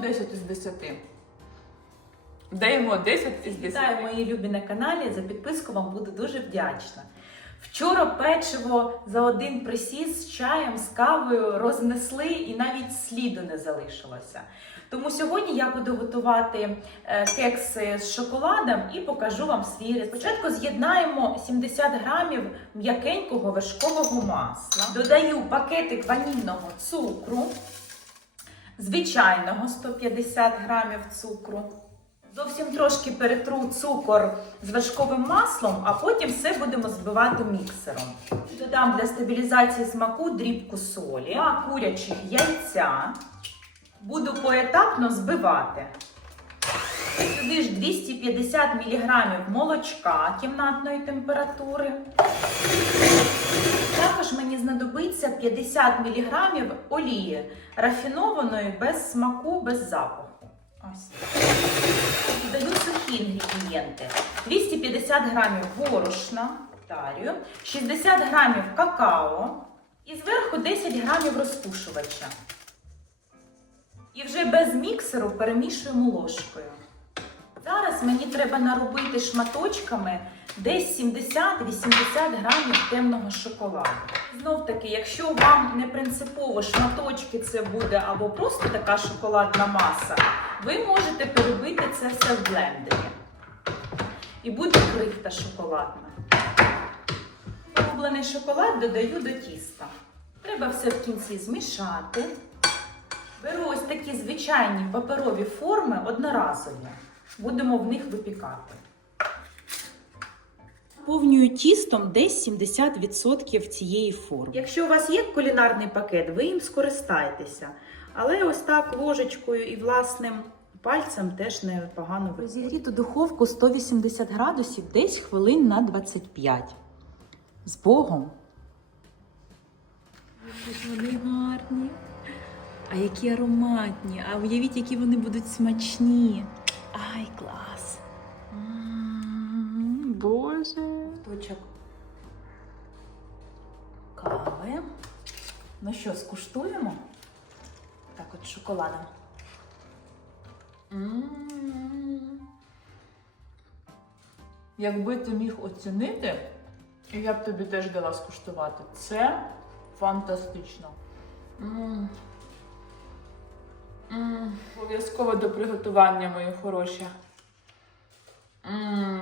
10 із 10. Даємо 10 із 10. Вітаю мої любі на каналі. За підписку вам буду дуже вдячна. Вчора печиво за один присіс з чаєм, з кавою рознесли і навіть сліду не залишилося. Тому сьогодні я буду готувати е, кекси з шоколадом і покажу вам свій рецепт. Спочатку з'єднаємо 70 грамів м'якенького вершкового масла. Додаю пакетик ванільного цукру, звичайного 150 грамів цукру. Зовсім трошки перетру цукор з вершковим маслом, а потім все будемо збивати міксером. Додам для стабілізації смаку дрібку солі, два курячих яйця. Буду поетапно збивати. Сюди ж 250 мг молочка кімнатної температури. Також 50 мг олії рафінованої без смаку, без запаху. Ось. Додаю сухі інгредієнти. 250 грамів борошна, тарію, 60 грамів какао і зверху 10 грамів розпушувача. І вже без міксеру перемішуємо ложкою. Зараз мені треба наробити шматочками десь 70-80 грамів темного шоколаду. Знов таки, якщо вам не принципово шматочки це буде або просто така шоколадна маса, ви можете перебити це все в блендері. І буде крихта шоколадна. Рублений шоколад додаю до тіста. Треба все в кінці змішати. Беру ось такі звичайні паперові форми одноразові. Будемо в них випікати. Повнюю тістом десь 70% цієї форми. Якщо у вас є кулінарний пакет, ви їм скористайтеся. Але ось так ложечкою і власним пальцем теж непогано. Розігріту духовку 180 градусів десь хвилин на 25. З Богом. Вони гарні. А які ароматні. А уявіть, які вони будуть смачні. Ай, клас. М, Боже. Точок кави. Ну що, скуштуємо? Так от шоколадом. М. Якби ти міг оцінити, і я б тобі теж дала скуштувати. Це фантастично. М. М. Обов'язково до приготування, мої хороші. М.